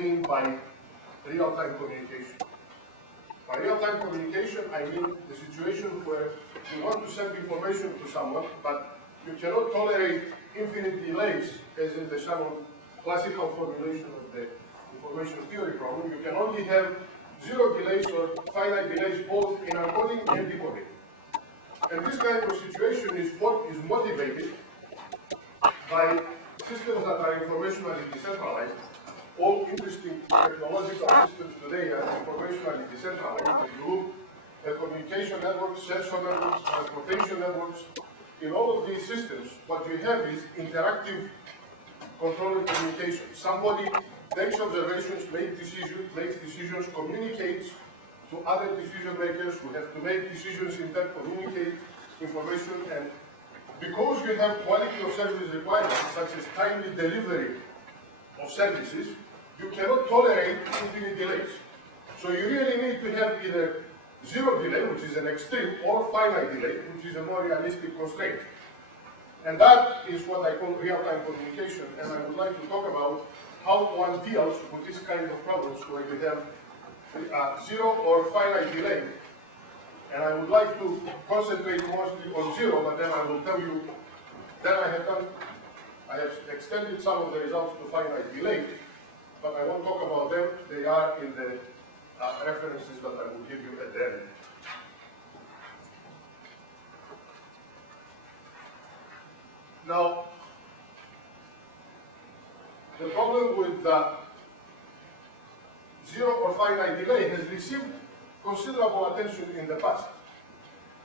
mean by real-time communication? By real-time communication, I mean the situation where you want to send information to someone, but you cannot tolerate infinite delays, as in the Shannon classical formulation of the information theory problem. You can only have zero delays or finite delays both in encoding and decoding. And this kind of situation is motivated by systems that are informationally decentralized. All interesting technological systems today are informationally decentralized. If you look at communication networks, social networks, transportation networks, in all of these systems, what you have is interactive controlled communication. Somebody makes observations, makes decisions, communicates to other decision makers who have to make decisions in that communicate information, and because you have quality of service requirements such as timely delivery of services, you cannot tolerate infinite delays. So you really need to have either zero delay, which is an extreme, or finite delay, which is a more realistic constraint. And that is what I call real-time communication, and I would like to talk about how one deals with this kind of problems where you have zero or finite delay. And I would like to concentrate mostly on zero, but then I will tell you that I have extended some of the results to finite delay, but I won't talk about them. They are in the references that I will give you at the end. Now, the problem with zero or finite delay has received considerable attention in the past.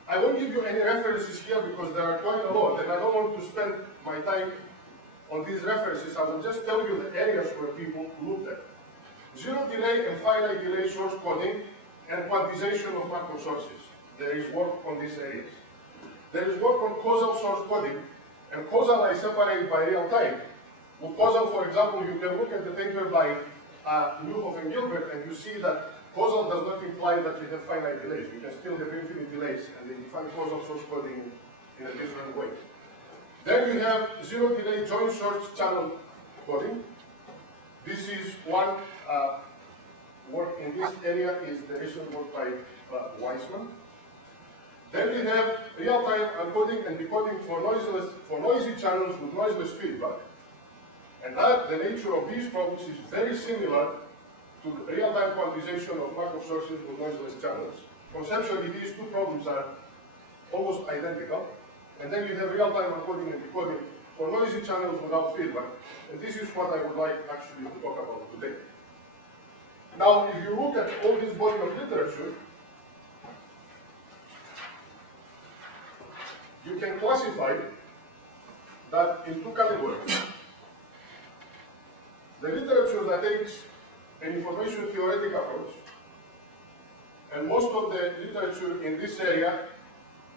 I won't give you any references here because there are quite a lot, and I don't want to spend my time on these references. I will just tell you the areas where people looked at. Zero delay and finite delay source coding and quantization of macro sources. There is work on these areas. There is work on causal source coding, and causal I separate by real time. With causal, for example, you can look at the paper by Newhoff and Gilbert, and you see that causal does not imply that you have finite delays. You can still have infinite delays, and they define causal source coding in a different way. Then you have zero delay joint source channel coding. This is one work in this area is the recent work by Weissman. Then we have real-time encoding and decoding for noisy channels with noiseless feedback. And that, the nature of these problems is very similar to the real-time quantization of macro sources with noiseless channels. Conceptually, these two problems are almost identical. And then you have real-time encoding and decoding for noisy channels without feedback. And this is what I would like actually to talk about today. Now, if you look at all this body of literature, you can classify that in two categories. The literature that takes an information theoretic approach, and most of the literature in this area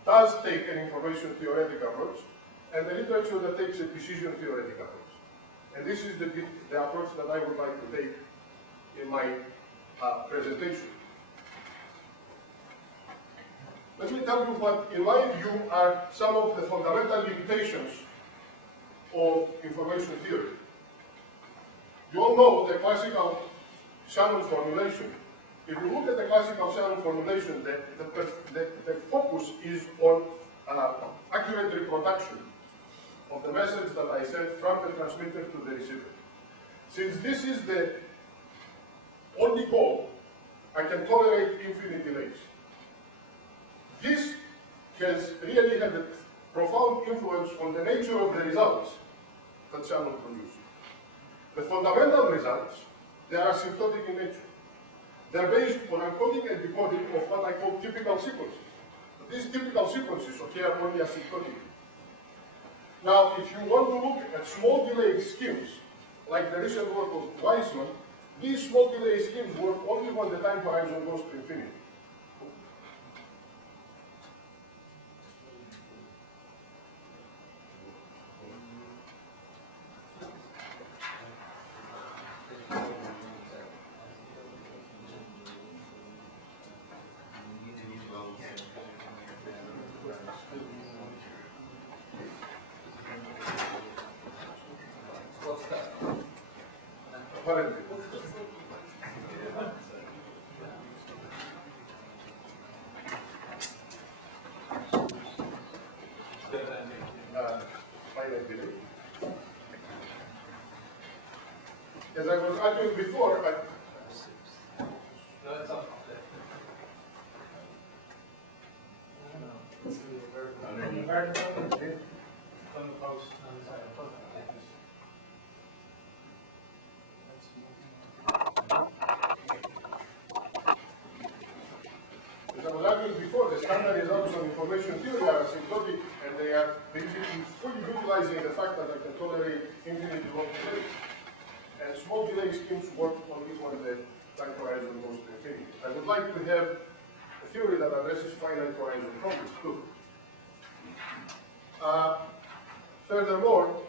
does take an information theoretic approach, and the literature that takes a decision theoretic approach. And this is the approach that I would like to take in my presentation. Let me tell you what, in my view, are some of the fundamental limitations of information theory. You all know the classical Shannon formulation. If you look at the classical Shannon formulation, the focus is on accurate reproduction of the message that I sent from the transmitter to the receiver. Since this is the only goal, I can tolerate infinite delays. This has really had a profound influence on the nature of the results that Shannon produced. The fundamental results, they are asymptotic in nature. They're based on encoding and decoding of what I call typical sequences. But these typical sequences occur only asymptotically. Now, if you want to look at small delay schemes, like the recent work of Weissman, these small delay schemes work only when the time horizon goes to infinity. Apparently. as I was arguing before, No, it's up there. On the post on the side of the as I was arguing before, the standard results of information theory are asymptotic, and they are basically fully utilizing the fact that I can tolerate infinite long delays. And small delay schemes work only when the time horizon goes to infinity. I would like to have a theory that addresses finite horizon problems too. Furthermore,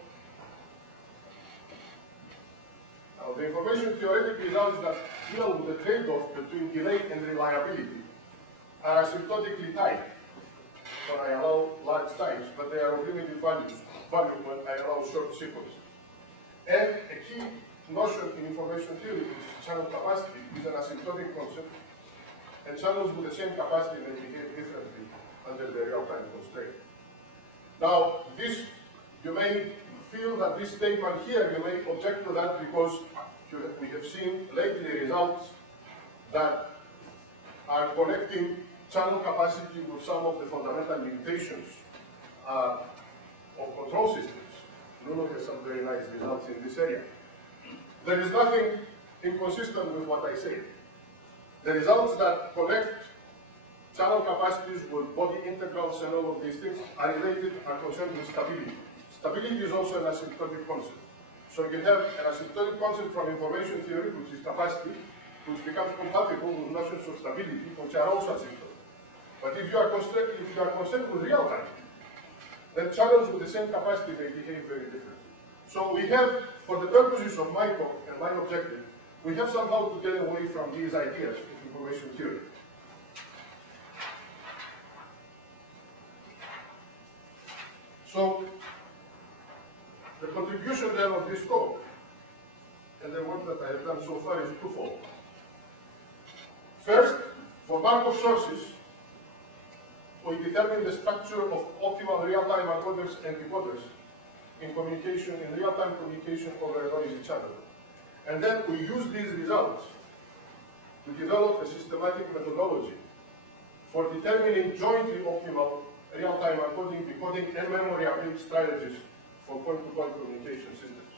the information theoretic results that deal with the trade-off between delay and reliability are asymptotically tight when I allow large times, but they are of limited value when I allow short sequences. And a key notion in information theory, which is channel capacity, is an asymptotic concept, and channels with the same capacity may behave differently under the real-time constraint. Now, you may feel that this statement here, you may object to that because we have seen lately results that are connecting channel capacity with some of the fundamental limitations of control systems. Nuno has some very nice results in this area. There is nothing inconsistent with what I say. The results that connect channel capacities with body integrals and all of these things are concerned with stability. Stability is also an asymptotic concept. So you have an asymptotic concept from information theory, which is capacity, which becomes compatible with notions of stability, which are also asymptotic. But if you are concerned with real time, then channels with the same capacity may behave very differently. So we have, for the purposes of my talk and my objective, we have somehow to get away from these ideas of information theory. So, the contribution then of this talk and the work that I have done so far is twofold. First, for Markov sources, we determine the structure of optimal real-time encoders and decoders in real-time communication over a noisy channel. And then we use these results to develop a systematic methodology for determining jointly optimal real-time encoding, decoding, and memory update strategies for point-to-point communication systems.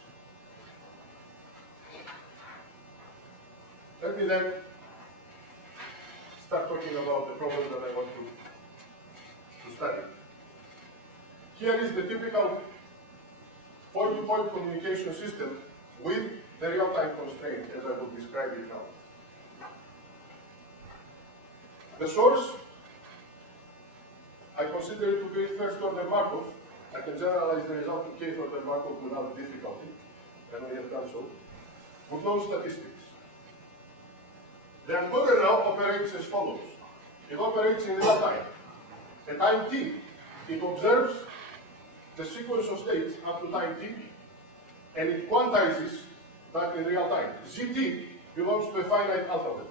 Let me then start talking about the problem that I want to study. Here is the typical point-to-point communication system with the real-time constraint, as I will describe it now. The source, I consider it to be first-order Markov. I can generalize the result to k-order Markov without difficulty, and we have done so, with no statistics. The encoder now operates as follows. It operates in real time. At time t, it observes the sequence of states up to time t, and it quantizes that in real time. Zt belongs to a finite alphabet.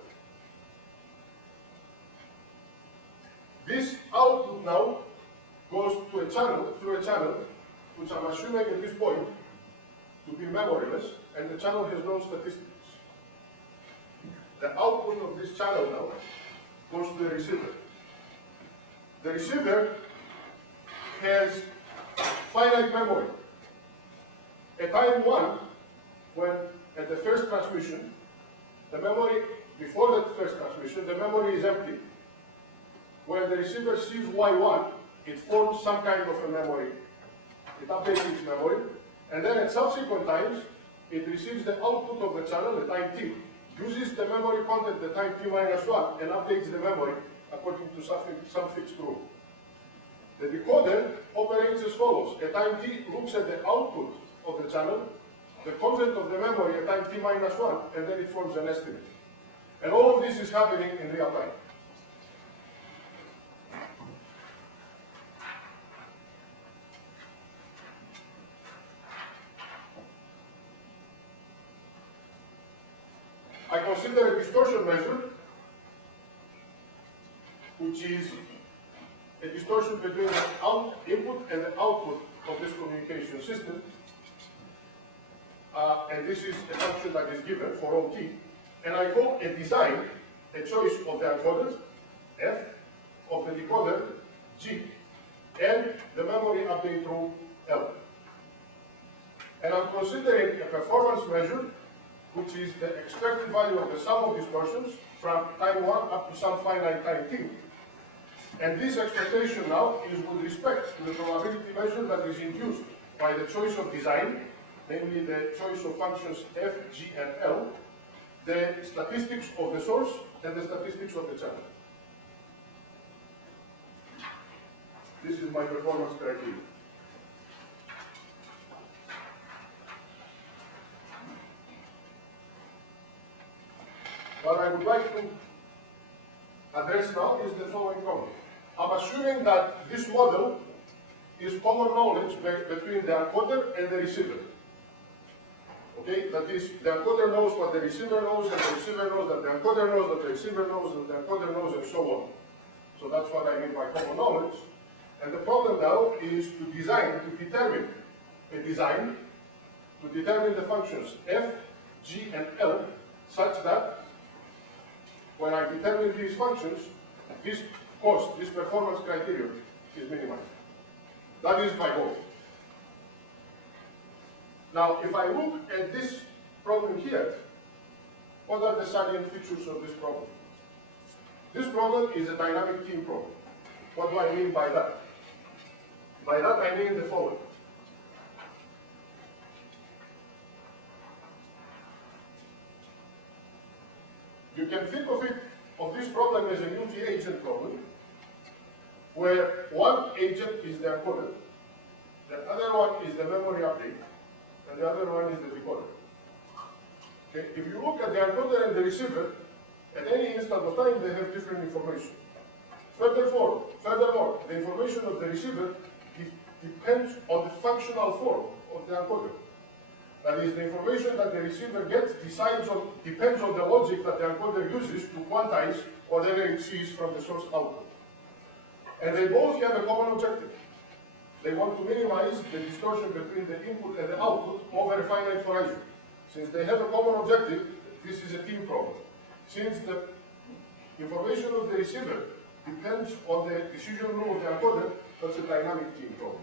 This output now goes to a channel, through a channel, which I'm assuming at this point to be memoryless, and the channel has no statistics. The output of this channel now goes to the receiver. The receiver has finite memory. At time 1, when at the first transmission, the memory, before the first transmission, the memory is empty. When the receiver sees Y1, it forms some kind of a memory. It updates its memory, and then at subsequent times, it receives the output of the channel at time t, uses the memory content at time t minus 1, and updates the memory according to some fixed rule. The decoder operates as follows. At time t, looks at the output of the channel, the content of the memory at time t minus 1, and then it forms an estimate. And all of this is happening in real time. I consider a distortion measure, which is a distortion between the input and the output of this communication system. and this is a function that is given for all t, and I call a design a choice of the encoder, f, of the decoder, g, and the memory update rule, L. And I'm considering a performance measure, which is the expected value of the sum of distortions from time 1 up to some finite time t. And this expectation now is with respect to the probability measure that is induced by the choice of design, namely the choice of functions f, g, and L, the statistics of the source, and the statistics of the channel. This is my performance criteria. What I would like to address now is the following problem. I'm assuming that this model is common knowledge between the encoder and the receiver. Okay, that is, the encoder knows what the receiver knows, and the receiver knows that the encoder knows, that the receiver knows, and the encoder knows, and so on. So that's what I mean by common knowledge. And the problem now is to determine the functions f, g, and L, such that when I determine these functions, this cost, this performance criterion is minimized. That is my goal. Now, if I look at this problem here, what are the salient features of this problem? This problem is a dynamic team problem. What do I mean by that? By that I mean the following. You can think of this problem as a multi-agent problem, where one agent is the encoder, the other one is the memory update, and the other one is the decoder. Okay? If you look at the encoder and the receiver, at any instant of time they have different information. Furthermore, the information of the receiver depends on the functional form of the encoder. That is, the information that the receiver gets depends on the logic that the encoder uses to quantize whatever it sees from the source output. And they both have a common objective. They want to minimize the distortion between the input and the output over a finite horizon. Since they have a common objective, this is a team problem. Since the information of the receiver depends on the decision rule of the encoder, that's a dynamic team problem.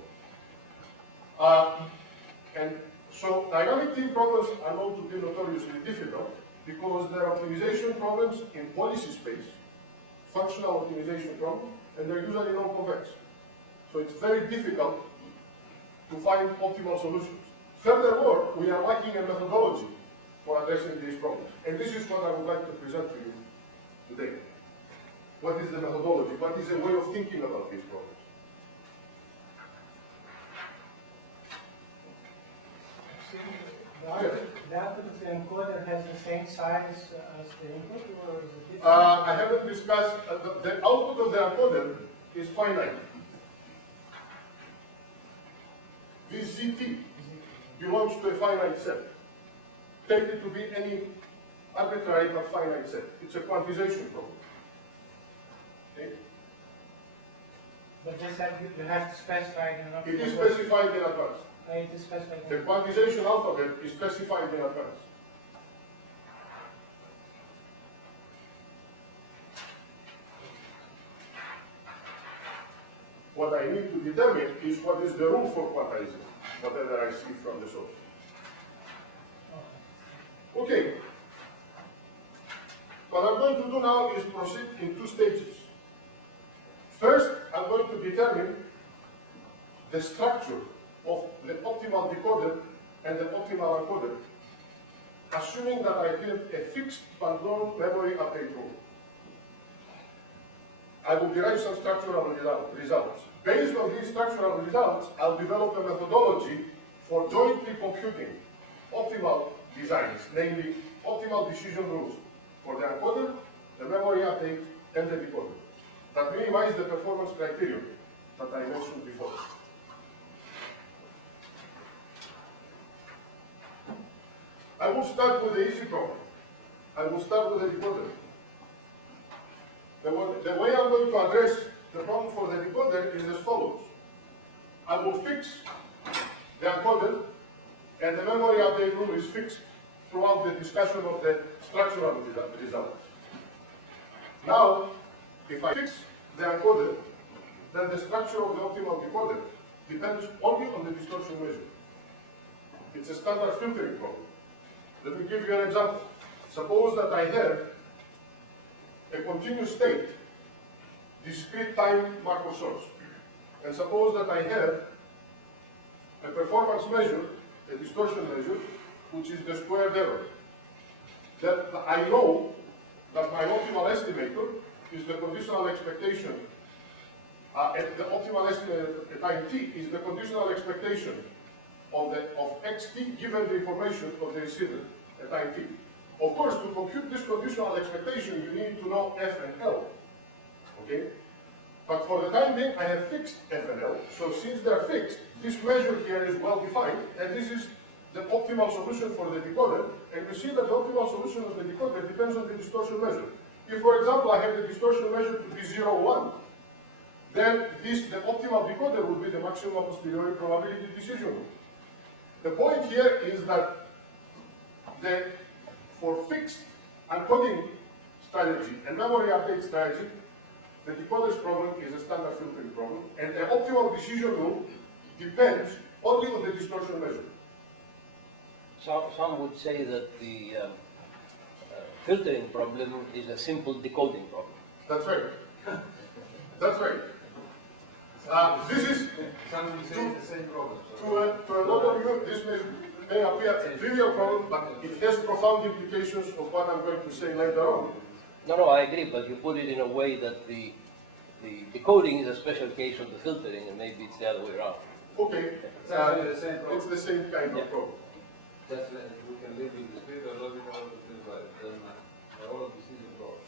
And so dynamic team problems are known to be notoriously difficult because they're optimization problems in policy space, functional optimization problems, and they're usually non-convex. So it's very difficult to find optimal solutions. Furthermore, we are lacking a methodology for addressing these problems. And this is what I would like to present to you today. What is the methodology? What is a way of thinking about these problems? The output of the encoder has the same size as the input, or is it different? I haven't discussed, the output of the encoder is finite. This ZT belongs to a finite set. Take it to be any arbitrary but finite set. It's a quantization problem. Okay? But just that you have to specify it in an It is specified in advance. It is specified. The quantization alphabet is specified in advance. What I need to determine is what is the rule for quantizing, whatever I see from the source. Okay. What I'm going to do now is proceed in two stages. First, I'm going to determine the structure of the optimal decoder and the optimal encoder, assuming that I have a fixed band-long memory update rule. I will derive some structural results. Based on these structural results, I'll develop a methodology for jointly computing optimal designs, namely optimal decision rules for the encoder, the memory update, and the decoder, that minimize the performance criterion that I mentioned before. I will start with the easy problem. I will start with the decoder. The way I'm going to address the problem for the decoder is as follows. I will fix the encoder and the memory update rule is fixed throughout the discussion of the structural results. Now, if I fix the encoder, then the structure of the optimal decoder depends only on the distortion measure. It's a standard filtering problem. Let me give you an example. Suppose that I have a continuous state, discrete time Markov source. And suppose that I have a performance measure, a distortion measure, which is the squared error. That I know that my optimal estimator is the conditional expectation, the optimal estimate at time t is the conditional expectation of xt given the information of the receiver at time t. Of course, to compute this conditional expectation, you need to know f and l. Okay? But for the time being, I have fixed f and l. So since they're fixed, this measure here is well defined, and this is the optimal solution for the decoder. And you see that the optimal solution of the decoder depends on the distortion measure. If, for example, I have the distortion measure to be 0, 1, then the optimal decoder would be the maximum a posteriori probability decision rule. The point here is that for fixed encoding strategy and memory update strategy, the decoder's problem is a standard filtering problem, and the optimal decision rule depends only on the distortion measure. So, some would say that the filtering problem is a simple decoding problem. That's right. That's right. This is, Some would say it's the same problem. to a lot of you, this may appear a trivial problem, but it has profound implications of what I'm going to say later on. No, I agree, but you put it in a way that the decoding is a special case of the filtering, and maybe it's the other way around. Okay, It's actually the same problem. it's the same kind of problem. Just we can live in the spirit or logic or all the things like it. Doesn't matter. They're all of the same problem.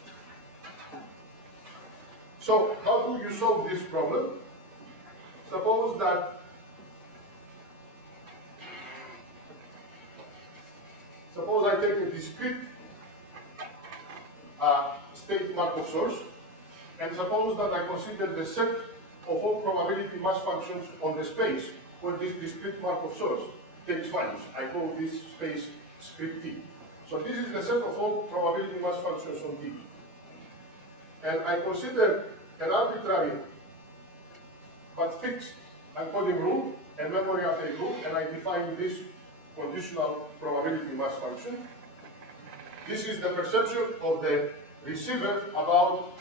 So, how do you solve this problem? Suppose that I take a discrete state Markov source, and suppose that I consider the set of all probability mass functions on the space where this discrete Markov source takes values. I call this space script T. So this is the set of all probability mass functions on T. And I consider an arbitrary but fixed encoding rule and memory update rule, and I define this conditional probability mass function. This is the perception of the receiver about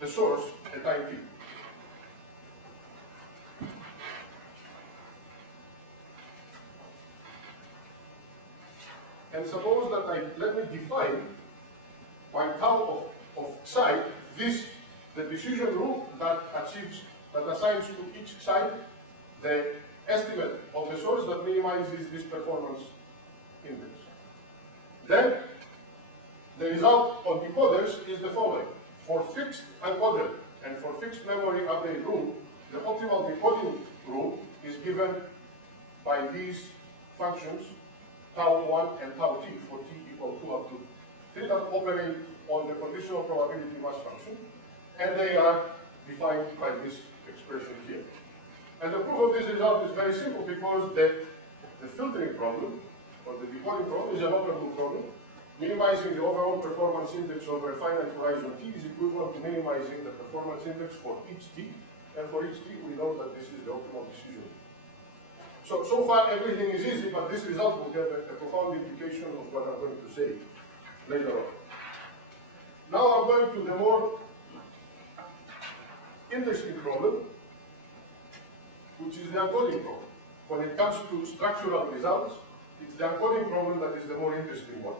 the source at time t. And suppose that let me define by tau of psi the decision rule that assigns to each side the estimate of the source that minimizes this performance index. Then the result on decoders is the following. For fixed encoder and for fixed memory update rule, the optimal decoding rule is given by these functions tau 1 and tau t for t equal to up to 3 that operate on the conditional probability mass function, and they are defined by this expression here. And the proof of this result is very simple because the filtering problem, or the decoding problem, is an overall problem. Minimizing the overall performance index over a finite horizon t is equivalent to minimizing the performance index for each t, and for each t we know that this is the optimal decision. So far everything is easy, but this result will have a profound implication of what I'm going to say later on. Now I'm going to the more interesting problem, which is the encoding problem. When it comes to structural results, it's the encoding problem that is the more interesting one.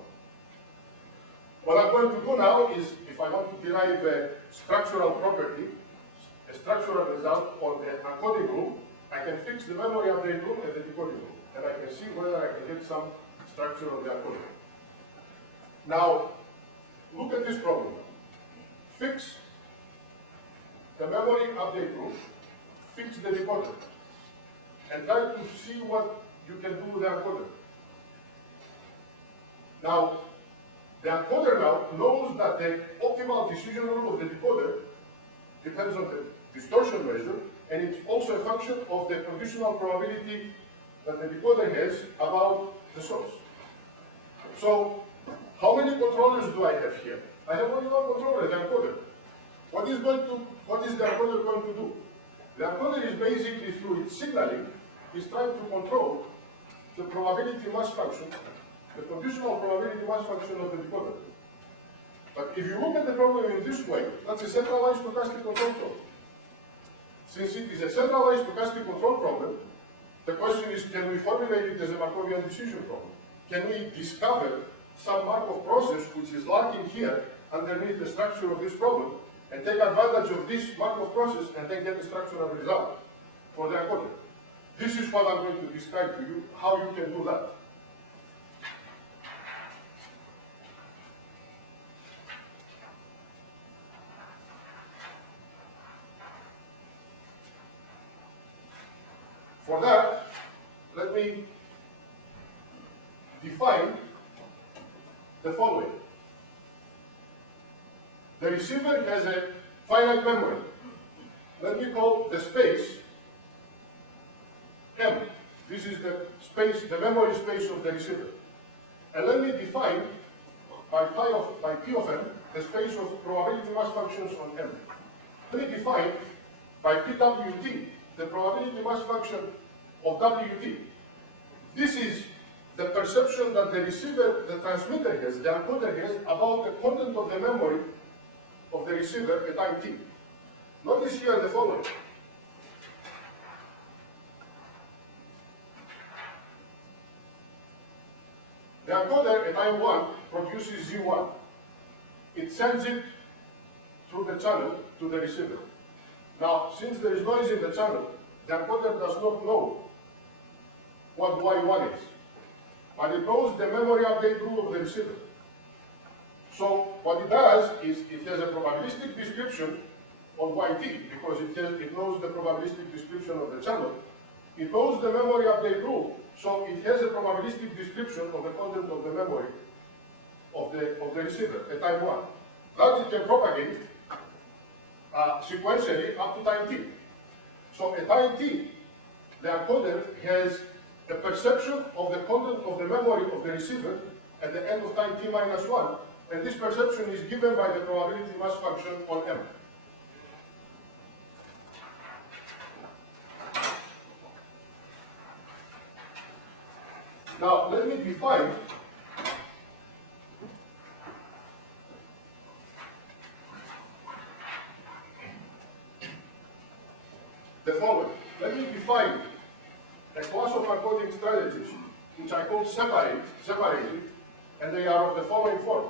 What I'm going to do now is, if I want to derive a structural property, a structural result on the encoding rule, I can fix the memory update rule and the decoding rule, and I can see whether I can get some structure of the encoding. Now, look at this problem. Fix the memory update rule, fix the decoder, and try to see what you can do with the encoder. Now, the encoder now knows that the optimal decision rule of the decoder depends on the distortion measure, and it's also a function of the conditional probability that the decoder has about the source. So, how many controllers do I have here? I have only one controller, the encoder. What is the encoder going to do? The encoder is basically, through its signaling, is trying to control the probability mass function, the conditional probability mass function of the decoder. But if you look at the problem in this way, that's a centralized stochastic control problem. Since it is a centralized stochastic control problem, the question is, can we formulate it as a Markovian decision problem? Can we discover some Markov process which is lurking here underneath the structure of this problem and take advantage of this Markov process and then get the structural result for the encoder? This is what I'm going to describe to you, how you can do that. For that, let me define the following. The receiver has a finite memory. Let me call the space M. This is the space, the memory space of the receiver. And let me define by P of M the space of probability mass functions on M. Let me define by PWT the probability mass function of WT. This is the perception that the receiver, the transmitter has, the encoder has, about the content of the memory of the receiver at time t. Notice here the following. The encoder at time 1 produces Z1. It sends it through the channel to the receiver. Now, since there is noise in the channel, the encoder does not know what Y1 is. But it knows the memory update rule of the receiver. So what it does is it has a probabilistic description of YT, because it knows the probabilistic description of the channel. It knows the memory update rule, so it has a probabilistic description of the content of the memory of the receiver at time 1. That it can propagate sequentially up to time t. So at time t, the encoder has a perception of the content of the memory of the receiver at the end of time t minus 1, and this perception is given by the probability mass function on M. Now, let me define the following. Let me define a class of encoding strategies which I call separated, and they are of the following form.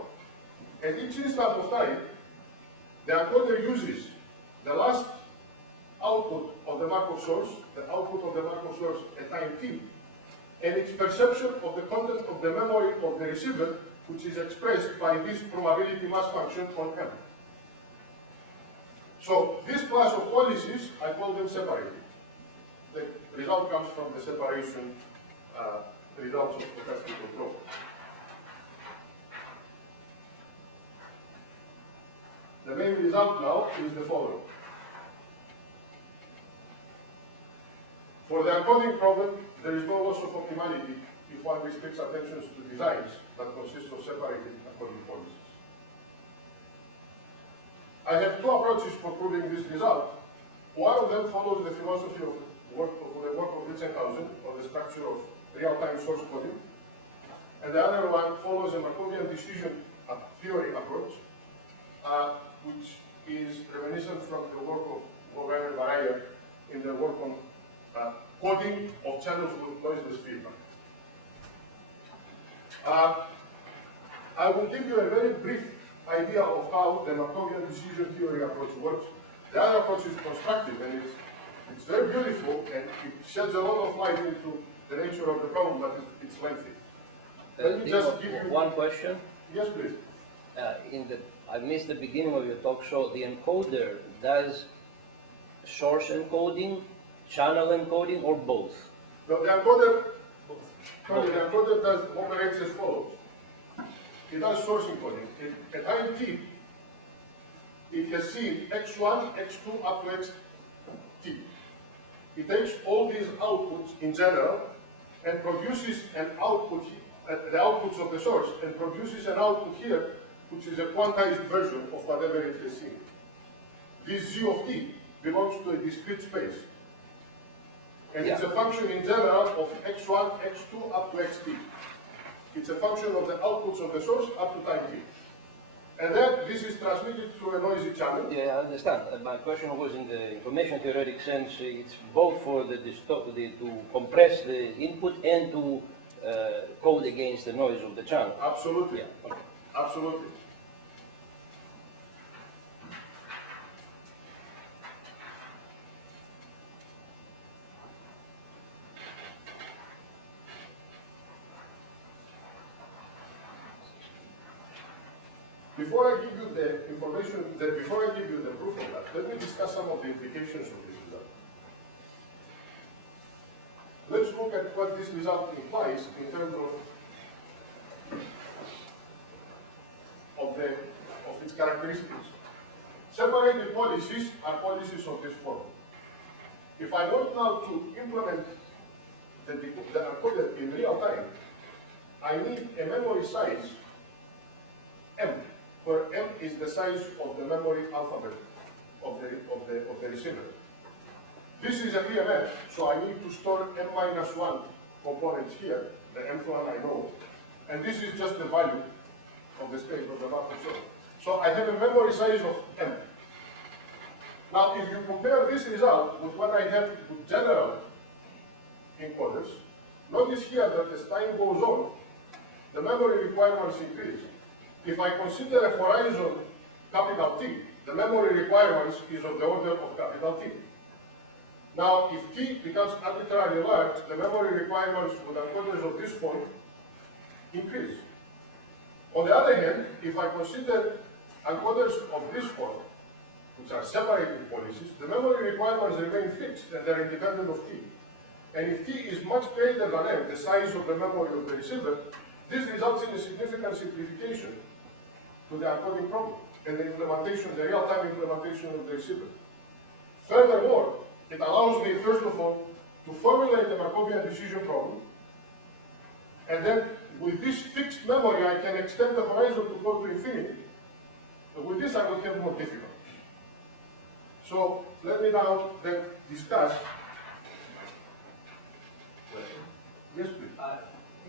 At each instant of time, the encoder uses the last output of the Markov source, the output of the Markov source at time t, and its perception of the content of the memory of the receiver, which is expressed by this probability mass function on M. So this class of policies, I call them separated. The result comes from the separation results of stochastic control. The main result now is the following. For the encoding problem, there is no loss of optimality if one restricts attention to designs that consist of separated encoding policies. I have two approaches for proving this result. One of them follows the philosophy of the work of Witzenhausen on the structure of real-time source coding, and the other one follows a Markovian decision theory approach, which is reminiscent from the work of Wolfgang and Baraya in their work on coding of channels with noiseless feedback. I will give you a very brief idea of how the Markovian decision theory approach works. The other approach is constructive, and it's very beautiful, and it sheds a lot of light into the nature of the problem, but it's lengthy. Let me just give you one question. Yes, please. I missed the beginning of your talk show. The encoder does source encoding, channel encoding, or both? No, the encoder, the encoder operates as follows. It does source encoding. At time t, it has seen x1, x2 up to xt. It takes all these outputs in general and produces an output, the outputs of the source, and produces an output here, which is a quantized version of whatever it has seen. This z of t belongs to a discrete space. And it's a function in general of x1, x2, up to xt. It's a function of the outputs of the source up to time t. And then this is transmitted through a noisy channel. Yeah, I understand. My question was in the information theoretic sense. It's both for to compress the input and to code against the noise of the channel. Absolutely. Yeah. Okay. Absolutely. Before I give you the information, before I give you the proof of that, let me discuss some of the implications of this result. Let's look at what this result implies in terms of its characteristics. Separated policies are policies of this form. If I want now to implement the encoder in real time, I need a memory size M, where M is the size of the memory alphabet of the receiver. This is a PMF, so I need to store M-1 components here, the mth one I know, and this is just the value of the state of the buffer zone. So I have a memory size of M. Now, if you compare this result with what I have with general encoders, notice here that as time goes on, the memory requirements increase. If I consider a horizon capital T, the memory requirements is of the order of capital T. Now, if T becomes arbitrarily large, the memory requirements with encoders of this form increase. On the other hand, if I consider encoders of this form, which are separated policies, the memory requirements remain fixed and they're independent of T. And if T is much greater than M, the size of the memory of the receiver, this results in a significant simplification to the encoding problem and the implementation, the real-time implementation of the receiver. Furthermore, it allows me, first of all, to formulate a Markovian decision problem, and then with this fixed memory, I can extend the horizon to go to infinity. But with this, I will have more difficulty. So let me now then discuss. Yes, please.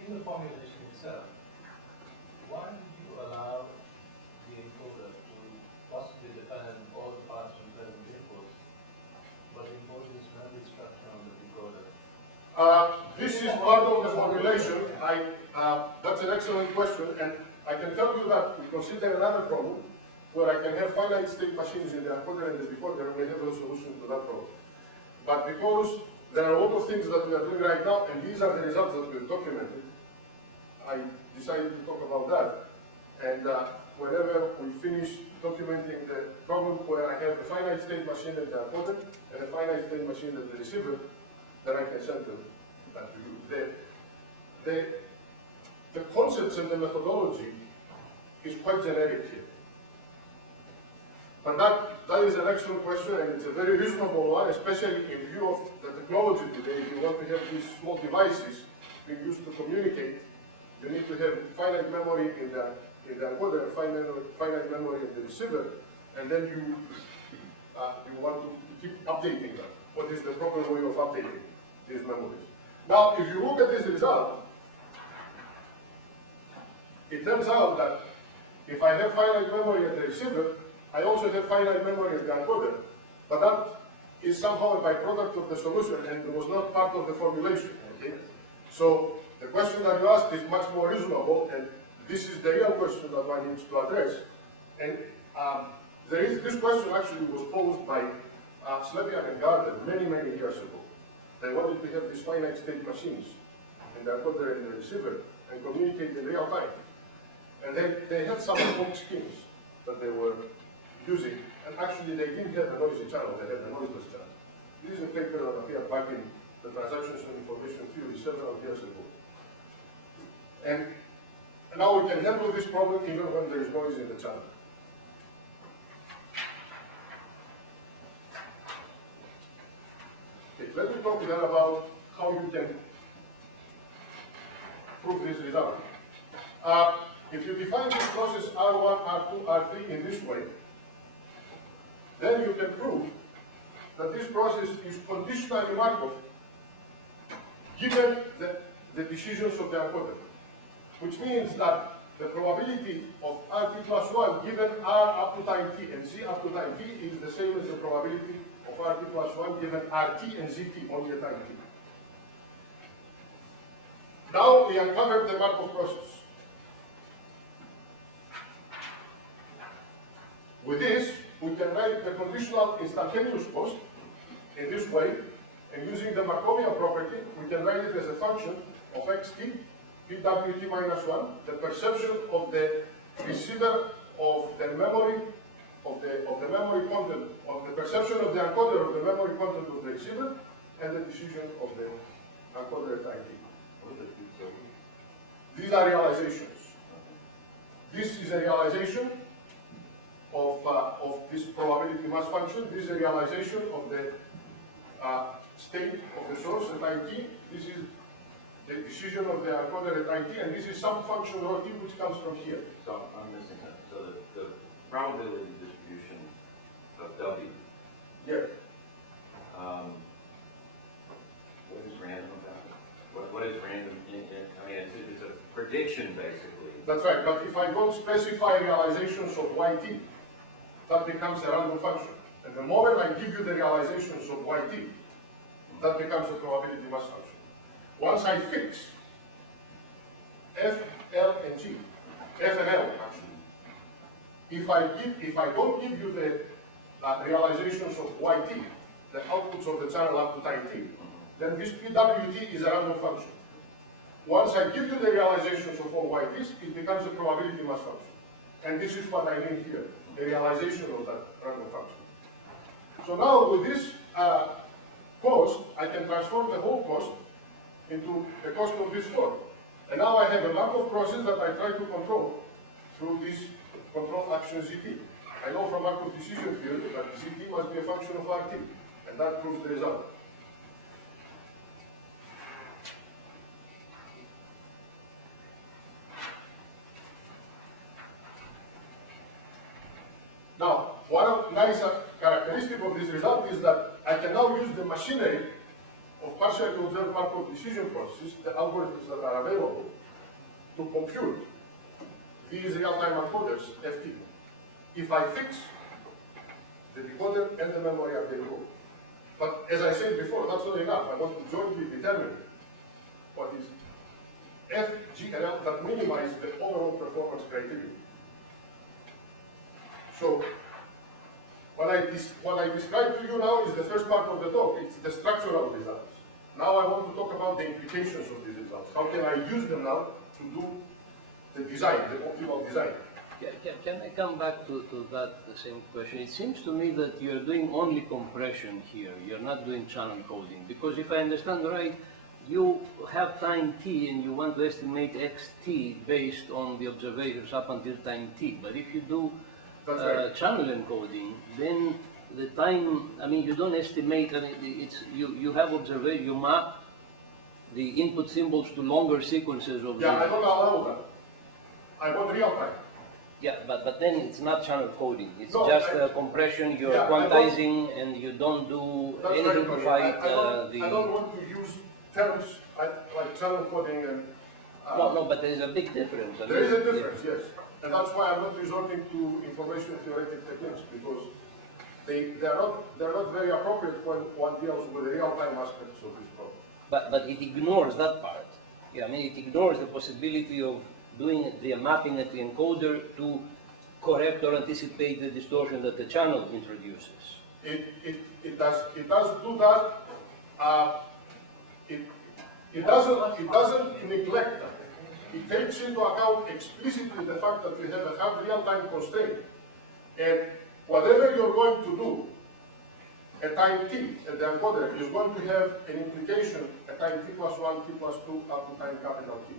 In the formulation itself, why did you allow the encoder to possibly define all the parts from present inputs, but impose this memory structure on the decoder? This is part of the formulation. That's an excellent question, and I can tell you that we consider another problem where I can have finite state machines in the encoder and the decoder, and we have a solution to that problem. But because there are a lot of things that we are doing right now, and these are the results that we've documented, I decided to talk about that. And whenever we finish documenting the problem where I have a finite state machine at the encoder and a finite state machine at the receiver, then I can send them back to you. The concepts and the methodology is quite generic here. But that is an excellent question, and it's a very reasonable one, especially in view of the technology today. If you want to have these small devices being used to communicate, you need to have finite memory in the encoder and finite memory in the receiver, and then you want to keep updating them. What is the proper way of updating these memories? Now, if you look at this result, it turns out that if I have finite memory at the receiver, I also have finite memory at the encoder, but that is somehow a byproduct of the solution and it was not part of the formulation. Okay? So the question that you asked is much more reasonable, and this is the real question that one needs to address. And this question actually was posed by Slepian and Gardner many, many years ago. They wanted to have these finite state machines in the encoder and the receiver and communicate in real time. And they had some folk schemes that they were using, and actually they didn't have a noisy channel, they had a noiseless channel. This is a paper that appeared back in the Transactions and Information Theory several years ago. And now we can handle this problem even when there is noise in the channel. Okay, let me talk then about how you can prove this result. If you define this process R1, R2, R3 in this way, then you can prove that this process is conditionally Markov given the decisions of the encoder, which means that the probability of RT plus 1 given R up to time t and Z up to time t is the same as the probability of RT plus 1 given RT and ZT only at time t. Now we uncovered the Markov process. With this, we can write the conditional instantaneous cost in this way, and using the Markovian property, we can write it as a function of xt, pwt minus 1, the perception of the receiver of the memory content, of the perception of the encoder of the memory content of the receiver, and the decision of the encoder at IT. These are realizations. This is a realization of this probability mass function. This is a realization of the state of the source at IT. This is the decision of the encoder at IT, and this is some function rho t which comes from here. So I'm missing that. So the probability distribution of W. Yeah. What is random about it? What is random in it? I mean, it's a prediction basically. That's right, but if I don't specify realizations of yt, that becomes a random function. And the moment I give you the realizations of yt, that becomes a probability mass function. Once I fix f, l, and g, f and l actually, if I don't give you the realizations of yt, the outputs of the channel up to time t, then this pwt is a random function. Once I give you the realizations of all yt's, it becomes a probability mass function. And this is what I mean here, the realization of that random function. So now with this cost, I can transform the whole cost into the cost of this form. And now I have a Markov process that I try to control through this control action ZT. I know from Markov decision field that ZT must be a function of RT, and that proves the result. Now, one nice characteristic of this result is that I can now use the machinery of partially observed Markov decision processes, the algorithms that are available, to compute these real-time encoders, FT. If I fix the decoder and the memory available. But as I said before, that's not enough. I want to jointly determine what is F, G, and L that minimize the overall performance criterion. So, what I described to you now is the first part of the talk. It's the structural results. Now I want to talk about the implications of these results. How can I use them now to do the design, the optimal design? Can I come back to that same question? It seems to me that you're doing only compression here. You're not doing channel coding. Because if I understand right, you have time t and you want to estimate xt based on the observations up until time t. But if you do channel encoding, then the time, I mean, you don't estimate, I mean, you have observation, you map the input symbols to longer sequences of I don't allow that. I want real time. Yeah, but then it's not channel coding. It's No, just compression, you're quantizing, and you don't do anything to fight I don't want to use terms like channel coding and... No, but there is a big difference. There is a difference, yes. And that's why I'm not resorting to information theoretic techniques, because they're not very appropriate when one deals with the real-time aspects of this problem. But it ignores that part. Yeah, I mean, it ignores the possibility of doing the mapping at the encoder to correct or anticipate the distortion that the channel introduces. It does do that. It doesn't neglect that. It takes into account explicitly the fact that we have a hard real-time constraint. And whatever you're going to do at time t at the encoder is going to have an implication at time t plus 1, t plus 2, up to time capital T.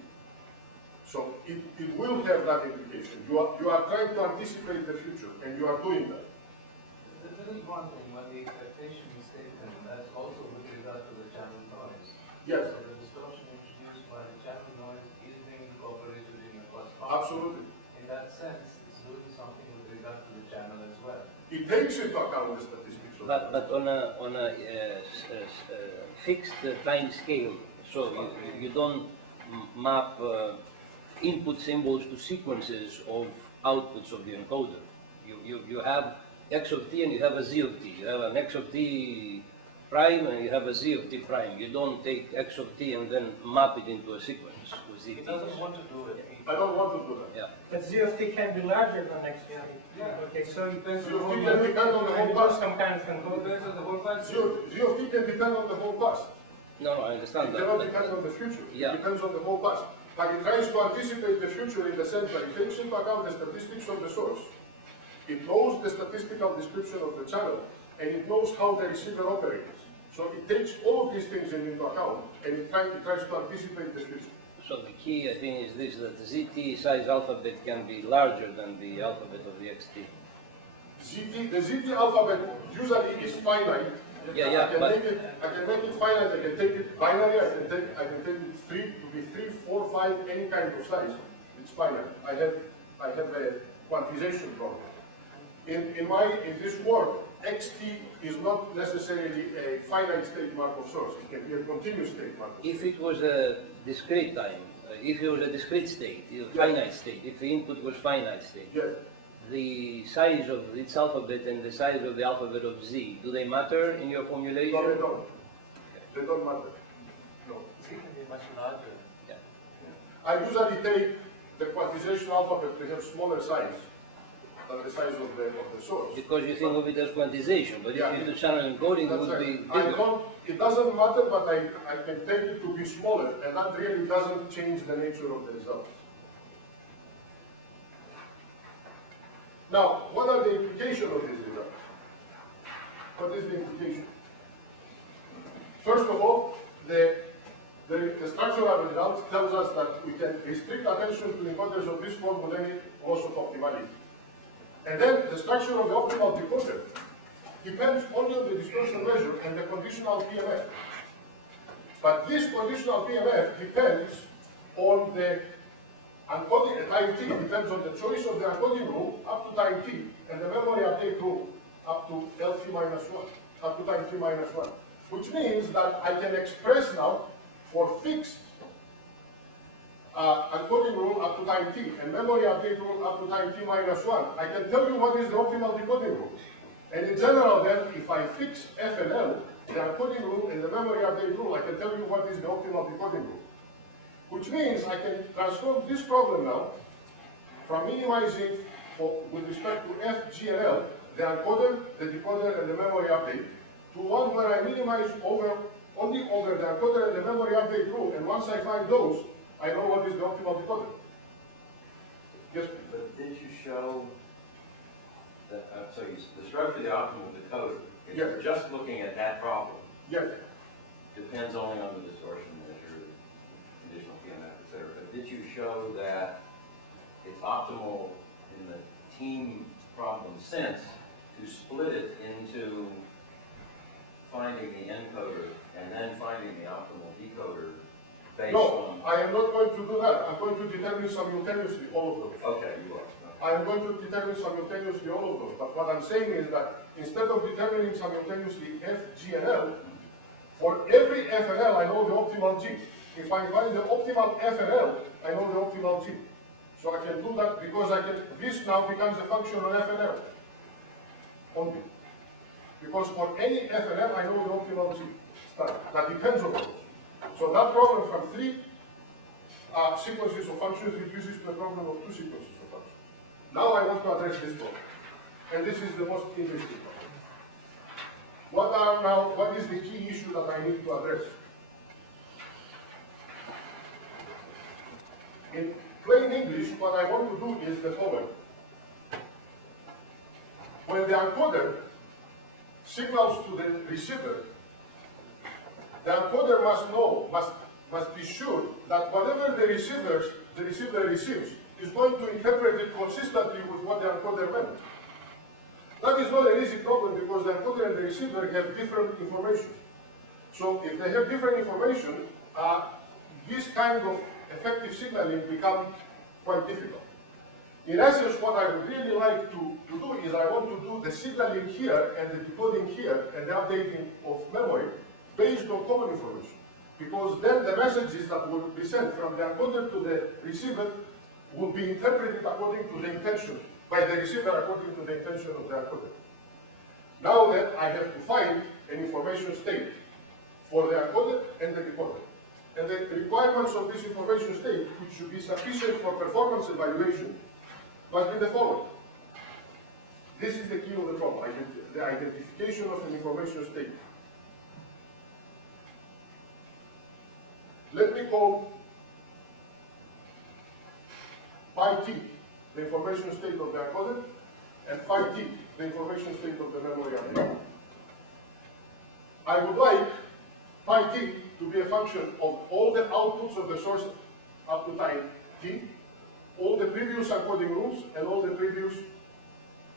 So it will have that implication. You are trying to anticipate the future, and you are doing that. There is one thing, when the expectation statement, that's also with regard to the channel noise. Yes. So the distortion introduced by the channel noise is Absolutely. In that sense, it's doing something with regard to the channel as well. It takes into account the statistics of But on a fixed time scale, so you don't map input symbols to sequences of outputs of the encoder. You have x of t and you have a z of t. You have an x of t prime and you have a z of t prime. You don't take x of t and then map it into a sequence with z. He doesn't want to do it. I don't want to do that. Yeah. But z of t can be larger than x of t. Yeah. Okay, so you Z of t can depend on the whole bus. some kind of It encoder. depends on the whole bunch. Z of t can depend on the whole bus. No, I It understand that. cannot but- depend on the future. Yeah. It depends on the whole bus. But it tries to anticipate the future in the sense that it takes into account the statistics of the source. It knows the statistical description of the channel, and it knows how the receiver operates. So it takes all of these things into account, and it tries to anticipate the future. So the key, I think, is this, that the ZT size alphabet can be larger than the alphabet of the XT. The ZT alphabet usually is finite. Yeah, yeah, I can but- make it finite. I can take it binary. I can take it to be 3, 4, 5, any kind of size. It's finite. I have a quantization problem. In this work, XT is not necessarily a finite state Markov source. It can be a continuous state Markov source. If it was a discrete time, if it was a discrete state, a finite state, if the input was finite state, Yes. the size of its alphabet and the size of the alphabet of Z, do they matter in your formulation? No, they don't. They don't matter. No. Z can be much larger. I usually take the quantization alphabet to have smaller size than the size of the source. Because you think of it as quantization, but Yeah. if you do channel encoding, it That's would be right. bigger. It doesn't matter, but I can take it to be smaller, and that really doesn't change the nature of the results. Now, what are the implications of these results? What is the implication? First of all, the structural results tells us that we can restrict attention to encoders of this form with any loss of optimality. And then the structure of the optimal decoder depends only on the distortion measure and the conditional PMF. But this conditional PMF depends on the encoding at time t, depends on the choice of the encoding rule up to time t, and the memory update rule up to LT minus 1, up to time t minus 1. Which means that I can express now for fixed encoding rule up to time t and memory update rule up to time t minus 1. I can tell you what is the optimal decoding rule. And in general then, if I fix F and L, the encoding rule and the memory update rule, I can tell you what is the optimal decoding rule. Which means I can transform this problem now from minimizing with respect to F, G, and L, the encoder, the decoder, and the memory update, to one where I minimize only over the encoder and the memory update rule, and once I find those, I know what is the optimal decoder. Yes, please. But did you show that, so the structure of the optimal decoder, if Yes. you're just looking at that problem, Yes. depends only on the distortion measure, conditional PMF, et cetera. But did you show that it's optimal in the team problem sense to split it into finding the encoder and then finding the optimal decoder based No, on... I am not going to do that. I'm going to determine simultaneously all of those. Okay, you are. I am going to determine simultaneously all of those. But what I'm saying is that instead of determining simultaneously F, G, and L, for every F and L, I know the optimal G. If I find the optimal F and L, I know the optimal G. So I can do that because this now becomes a function of F and L only. Because for any F and L, I know the optimal G. That depends on those. So that problem from 3 sequences of functions reduces to a problem of 2 sequences of functions. Now I want to address this problem. And this is the most interesting problem. What is the key issue that I need to address? In plain English, what I want to do is the following. When the encoder signals to the receiver, the encoder must be sure that whatever the receiver receives is going to interpret it consistently with what the encoder meant. That is not an easy problem because the encoder and the receiver have different information. So if they have different information, this kind of effective signaling becomes quite difficult. In essence, what I would really like to do is I want to do the signaling here and the decoding here and the updating of memory based on common information. Because then the messages that will be sent from the encoder to the receiver will be interpreted according to the intention, by the receiver according to the intention of the encoder. Now then, I have to find an information state for the encoder and the decoder. And the requirements of this information state, which should be sufficient for performance evaluation, must be the following. This is the key of the problem, the identification of an information state. Let me call phi t the information state of the encoder, and phi t the information state of the memory update. I would like phi t to be a function of all the outputs of the source up to time t, all the previous encoding rules, and all the previous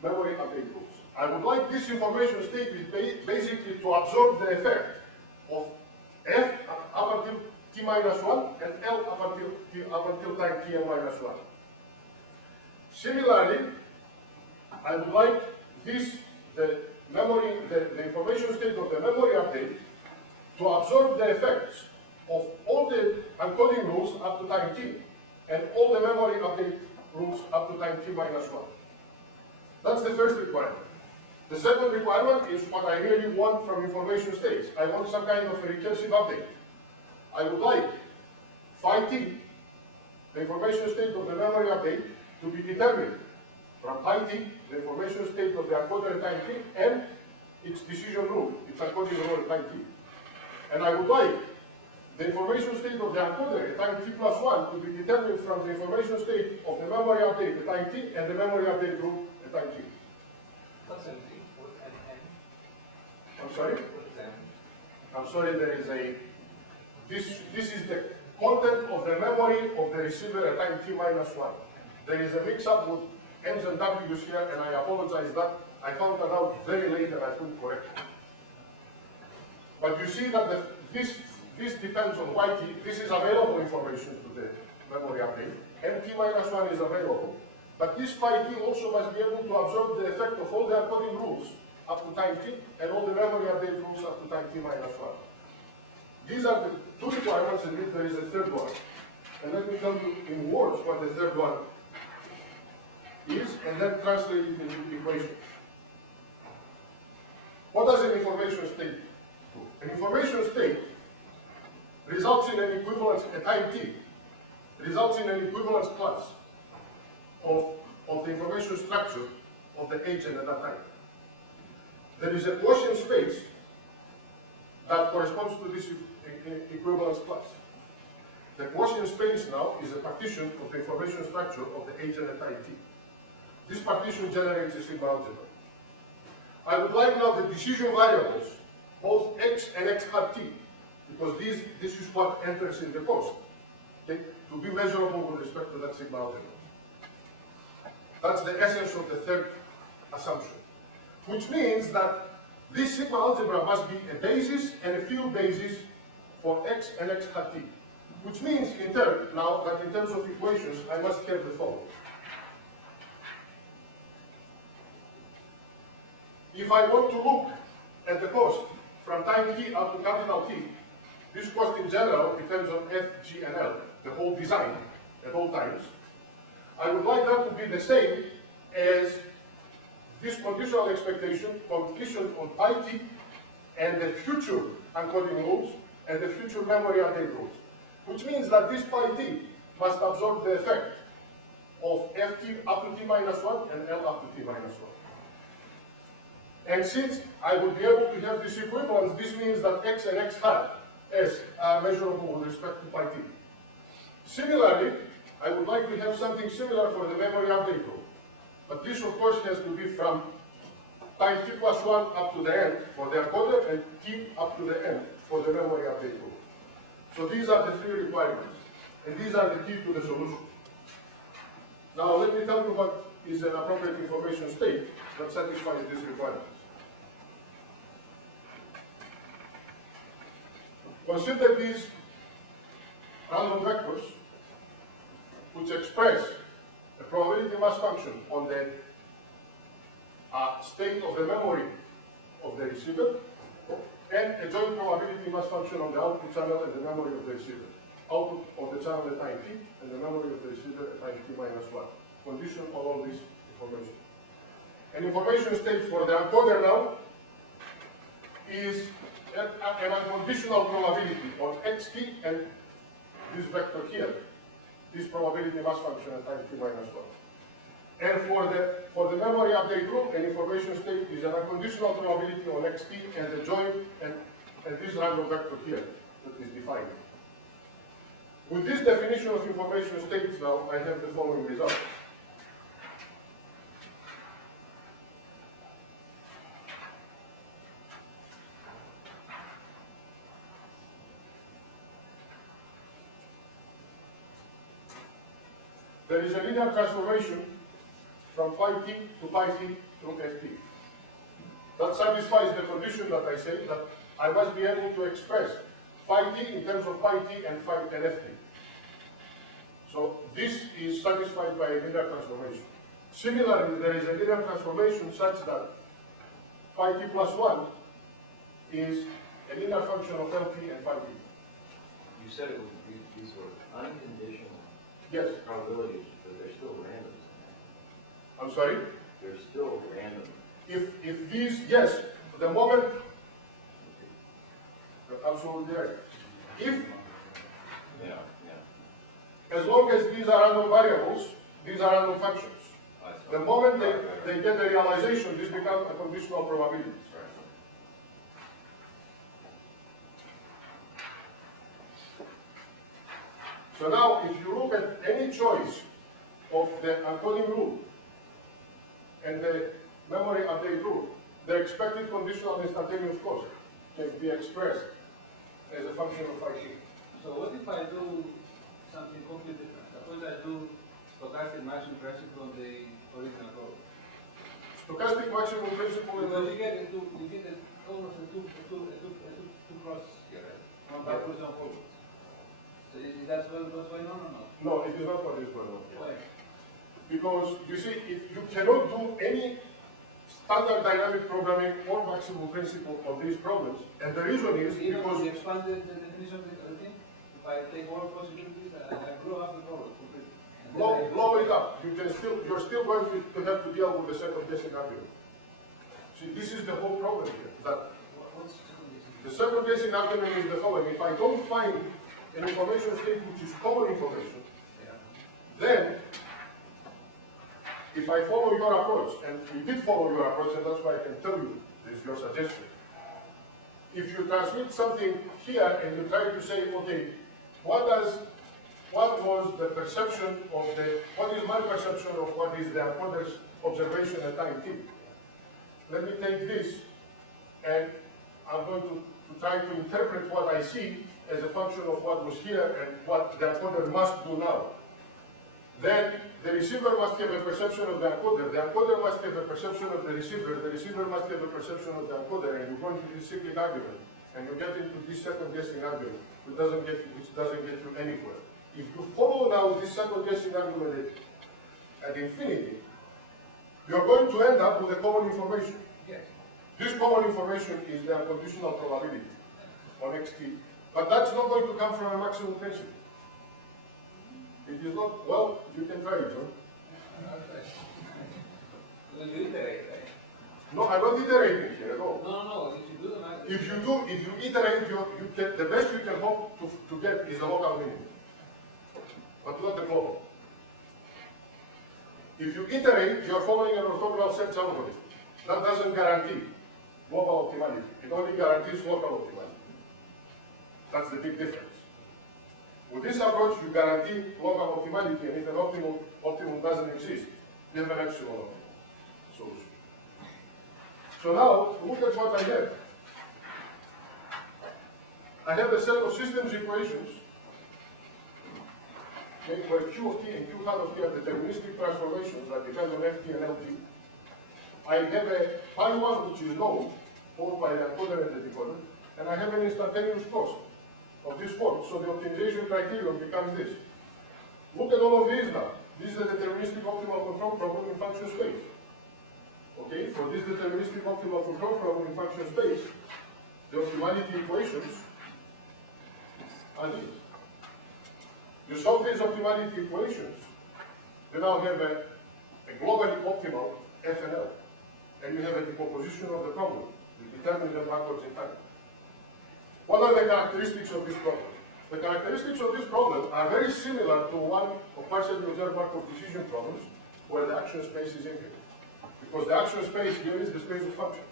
memory update rules. I would like this information state is basically to absorb the effect of f up until t minus 1 and L up until time tn minus 1. Similarly, I would like the information state of the memory update to absorb the effects of all the encoding rules up to time t and all the memory update rules up to time t minus 1. That's the first requirement. The second requirement is what I really want from information states. I want some kind of a recursive update. I would like phi t, the information state of the memory update, to be determined from phi t, the information state of the encoder at time t, and its decision rule, its encoding rule at time t. And I would like the information state of the encoder at time t plus 1 to be determined from the information state of the memory update at time t and the memory update rule at time t. What's empty? What and n? I'm sorry? What is n? I'm sorry, there is a... This is the content of the memory of the receiver at time t minus 1. There is a mix-up with n's and w's here, and I apologize that I found that out very late and I couldn't correct it. But you see that this depends on yt. This is available information to the memory update, and t minus 1 is available. But this phi t also must be able to absorb the effect of all the encoding rules up to time t, and all the memory update rules up to time t minus 1. These are the two requirements, and there is a third one. And let me tell you in words what the third one is, and then translate it into equations. What does an information state do? An information state results in an equivalence at time t, results in an equivalence class of the information structure of the agent at that time. There is a quotient space that corresponds to this equivalence class. The quotient space now is a partition of the information structure of the agent at time t. This partition generates a sigma algebra. I would like now the decision variables, both x and x hat t, because this is what enters in the cost, okay, to be measurable with respect to that sigma algebra. That's the essence of the third assumption, which means that this sigma algebra must be a basis and a field basis for x and x hat t, which means in turn, now that in terms of equations, I must have the following. If I want to look at the cost from time t up to capital T, this cost in general depends on F, G, and L, the whole design at all times. I would like that to be the same as this conditional expectation conditioned on pi t and the future encoding rules and the future memory update rules, which means that this pi t must absorb the effect of ft up to t minus 1 and L up to t minus 1. And since I would be able to have this equivalence, this means that x and x hat s are measurable with respect to pi t. Similarly, I would like to have something similar for the memory update rule. But this, of course, has to be from time t plus 1 up to the end for the encoder and t up to the end for the memory update rule. So these are the three requirements, and these are the key to the solution. Now let me tell you what is an appropriate information state that satisfies these requirements. Consider these random vectors which express probability mass function on the state of the memory of the receiver, and a joint probability mass function on the output channel and the memory of the receiver. Output of the channel at time t, and the memory of the receiver at time t minus 1. Condition on all this information. An information state for the encoder now is an unconditional probability on xt and this vector here, this probability mass function at time t minus 1. And for the memory update rule, an information state is an unconditional probability on xt and the joint and this random vector here that is defined. With this definition of information states now, I have the following result. There is a linear transformation from phi t to pi t through ft. That satisfies the condition that I say that I must be able to express phi t in terms of pi t and phi and ft. So this is satisfied by a linear transformation. Similarly, there is a linear transformation such that phi t plus 1 is a linear function of lt and phi t. You said it was, these were unconditional Yes. probabilities, but they're still random. I'm sorry? They're still random. If these, yes, the moment, absolutely right. If, as long as these are random variables, these are random functions. The moment they get the realization, this becomes a conditional probability. So now, if you look at any choice of the encoding rule and the memory update rule, the expected conditional instantaneous cost can be expressed as a function of phi t. So what if I do something completely different? Suppose I do stochastic maximum principle on the original code. Stochastic maximum principle Because is you get almost a two cross here, right? One backwards and forwards. So is that what's going on or not? no, it is not what is going on. Why? Because you see, if you cannot do any standard dynamic programming or maximum principle of these problems, and the reason is Even because we expanded the definition of the thing, if I take all possibilities, I blow up the problem completely. And then I- blow it up. You're still going to have to deal with the second guessing argument. See, this is the whole problem here. That What's the condition? the second guessing argument is the following: if I don't find an information state which is common information, Yeah. then if I follow your approach, and we did follow your approach, and that's why I can tell you this is your suggestion. If you transmit something here and you try to say, okay, what was the perception of what is my perception of what is the encoder's observation at time t? Let me take this, and I'm going to try to interpret what I see as a function of what was here and what the encoder must do now. Then the receiver must have a perception of the encoder must have a perception of the receiver must have a perception of the encoder, and you go into this cyclic argument, and you get into this second guessing argument, which doesn't get you anywhere. If you follow now this second guessing argument at infinity, you're going to end up with a common information. Yes. This common information is the unconditional probability on xt, but that's not going to come from a maximum principle. It is not, well, you can try it, huh? Because you iterate, right? No, I'm not iterating here at all. No, if you do the math. If you iterate, you get, the best you can hope to get is the local minimum, but not the global. If you iterate, you're following an orthogonal search algorithm. That doesn't guarantee global optimality. It only guarantees local optimality. That's the big difference. With this approach, you guarantee local optimality, and if an optimum doesn't exist, you have an epsilon optimal solution. So now, look at what I have. I have a set of systems equations where Q of t and Q hat of t are deterministic transformations that depend on ft and lt. I have a pi 1 which is known, both by the encoder and the decoder, and I have an instantaneous cost of this form. So the optimization criterion becomes this. Look at all of these now. This is the deterministic optimal control problem in function space. Okay, for this deterministic optimal control problem in function space, the optimality equations are these. You solve these optimality equations, you now have a globally optimal F and L, and you have a decomposition of the problem. You determine them backwards in time. What are the characteristics of this problem? The characteristics of this problem are very similar to one of partially observed Markov decision problems, where the action space is infinite. Because the action space here is the space of functions.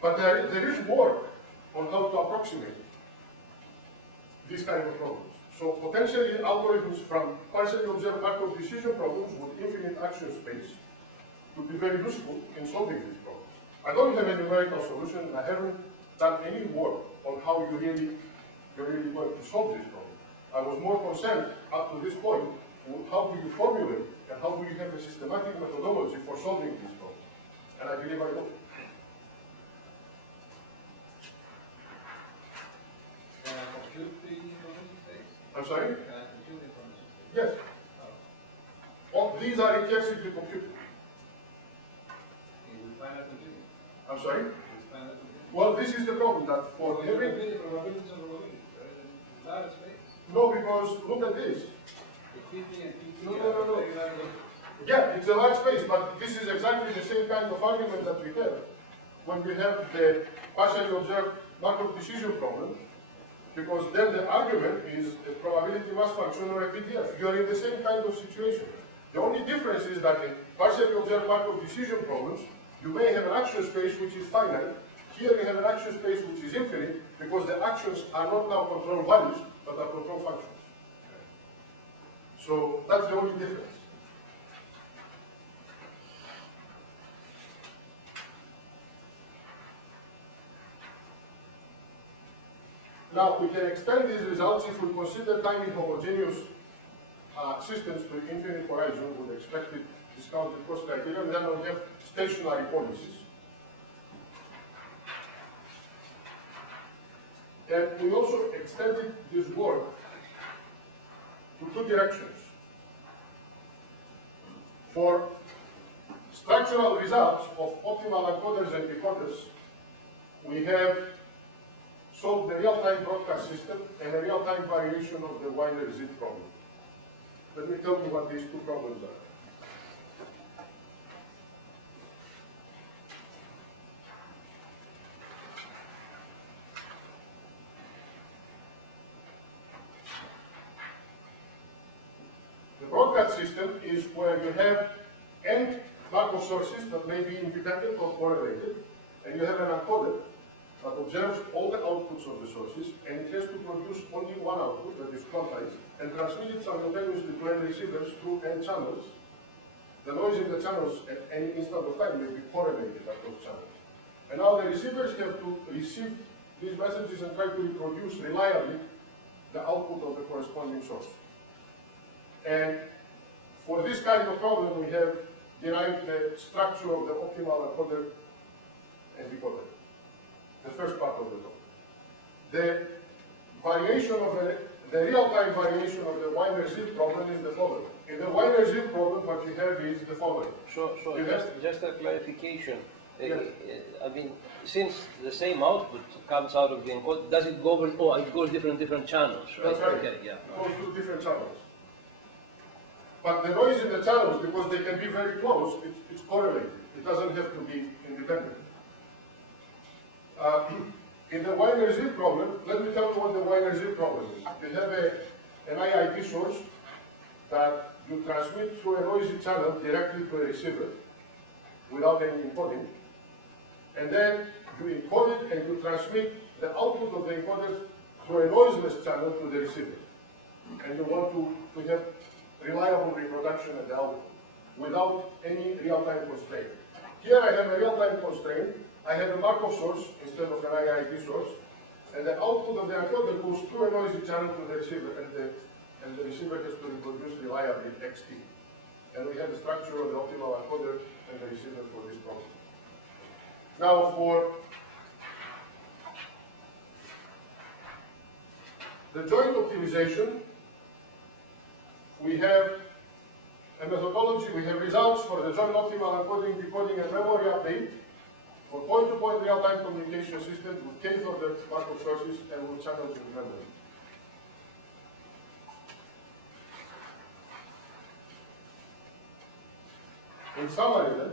But there is work on how to approximate these kind of problems. So potentially algorithms from partially observed Markov decision problems with infinite action space would be very useful in solving these problems. I don't have a numerical solution. I haven't done any work on how you're really going to solve this problem. I was more concerned up to this point with how do you formulate and how do you have a systematic methodology for solving this problem. And I believe I know. Can I compute the information space? I'm sorry? Can I compute the information space? Yes. Oh. All these are recursively computed. Is it finite computing? I'm sorry? It's finite computing. Well, this is the problem that for You every... compute the probabilities of probabilities, right? It's large space. No, because look at this. The PT and PT No. are regularly. Yeah, it's a large space, but this is exactly the same kind of argument that we have when we have the partially observed Markov decision problem, because then the argument is a probability mass function or a PDF. You are in the same kind of situation. The only difference is that in partially observed Markov decision problems, you may have an action space which is finite. Here you have an action space which is infinite, because the actions are not now control values, but are control functions. So that's the only difference. Now, we can extend these results if we consider tiny homogeneous systems to infinite horizon with expected discounted cost criteria, and then we have stationary policies. And we also extended this work to two directions. For structural results of optimal encoders and decoders, we have solved the real-time broadcast system and a real-time variation of the wider Z problem. Let me tell you what these two problems are. The broadcast system is where you have n Markov sources that may be independent or correlated, and you have an encoder that observes all the outputs of the sources, and it has to produce only one output that is quantized, and transmit it simultaneously to n receivers through n channels. The noise in the channels at any instant of time may be correlated at those channels. And now the receivers have to receive these messages and try to reproduce reliably the output of the corresponding source. And for this kind of problem, we have derived the structure of the optimal encoder and decoder. The first part of the talk. The variation of the real-time variation of the Wiener-Zip problem is the following. In the Wiener-Zip problem, what you have is the following. Sure. Just a clarification. Yes. I mean, since the same output comes out of the encode, does it go over? Oh, it goes different channels, right? That's right. Okay, yeah. It goes to different channels. But the noise in the channels, because they can be very close, it's correlated. It doesn't have to be independent. In the Wiener-Zip problem, let me tell you what the Wiener-Zip problem is. You have an IIT source that you transmit through a noisy channel directly to a receiver without any encoding. And then you encode it and you transmit the output of the encoder through a noiseless channel to the receiver. And you want to have reliable reproduction at the output without any real-time constraint. Here I have a real-time constraint. I have a Markov source instead of an IIT source, and the output of the encoder goes through a noisy channel to the receiver, and the receiver has to reproduce reliably XT. And we have the structure of the optimal encoder and the receiver for this problem. Now for the joint optimization, we have a methodology. We have results for the joint optimal encoding, decoding, and memory update for point-to-point real-time communication systems with k-ordered Markov sources and with channels in memory. In summary, then,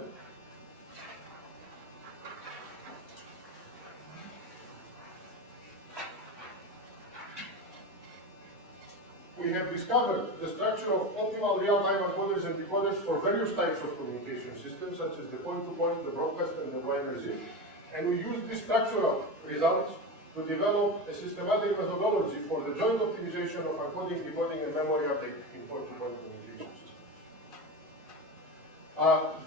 we have discovered the structure of optimal real-time encoders and decoders for various types of communication systems, such as the point-to-point, the broadcast, and the YRZ. And we use these structural results to develop a systematic methodology for the joint optimization of encoding, decoding, and memory update in point-to-point communication systems.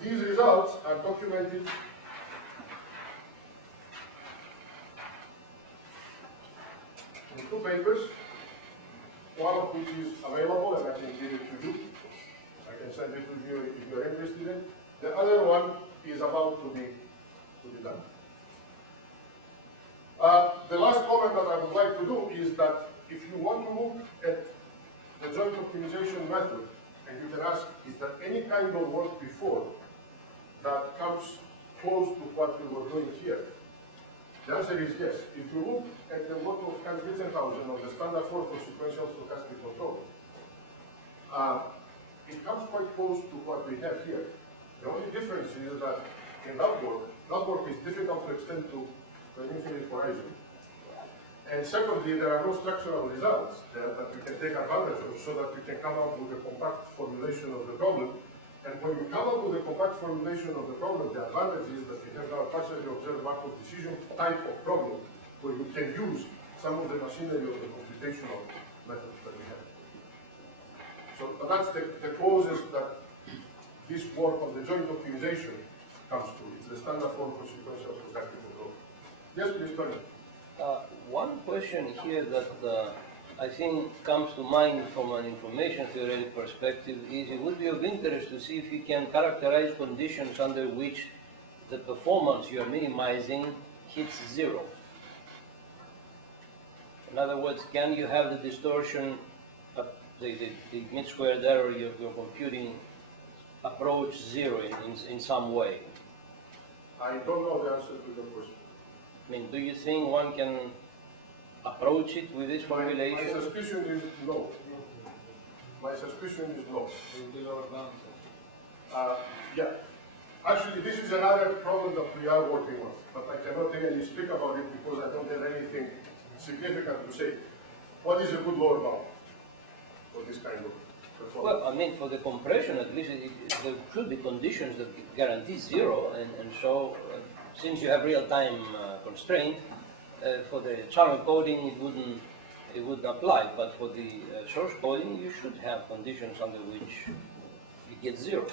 These results are documented in 2 papers, one of which is available and I can give it to you. I can send it to you if you are interested in. The other one is about to be done. The last comment that I would like to do is that if you want to look at the joint optimization method, and you can ask, is there any kind of work before that comes close to what we were doing here? The answer is yes. If you look at the work of Hans Ritzenhausen on the standard form for sequential stochastic control, it comes quite close to what we have here. The only difference is that in that work is difficult to extend to an infinite horizon. And secondly, there are no structural results there that we can take advantage of so that we can come up with a compact formulation of the problem. And when you come up with a compact formulation of the problem, the advantage is that you have now a partially observed Markov decision type of problem where you can use some of the machinery of the computational methods that we have. So that's the closest that this work on the joint optimization comes to. It's the standard form for sequential stochastic control. Yes, please, Tony. One question here that I think comes to mind from an information theoretic perspective is it would be of interest to see if you can characterize conditions under which the performance you are minimizing hits 0. In other words, can you have the distortion, the mid-squared error you're computing approach 0 in some way? I don't know the answer to your question. I mean, do you think one can approach it with this formulation? My suspicion is no. My suspicion is no. Yeah. Actually, this is another problem that we are working on, but I cannot really speak about it because I don't have anything significant to say. What is a good lower bound for this kind of performance? Well, I mean, for the compression, at least there should be conditions that guarantee 0, and so since you have real-time constraint, for the channel coding it wouldn't apply, but for the source coding you should have conditions under which you get 0.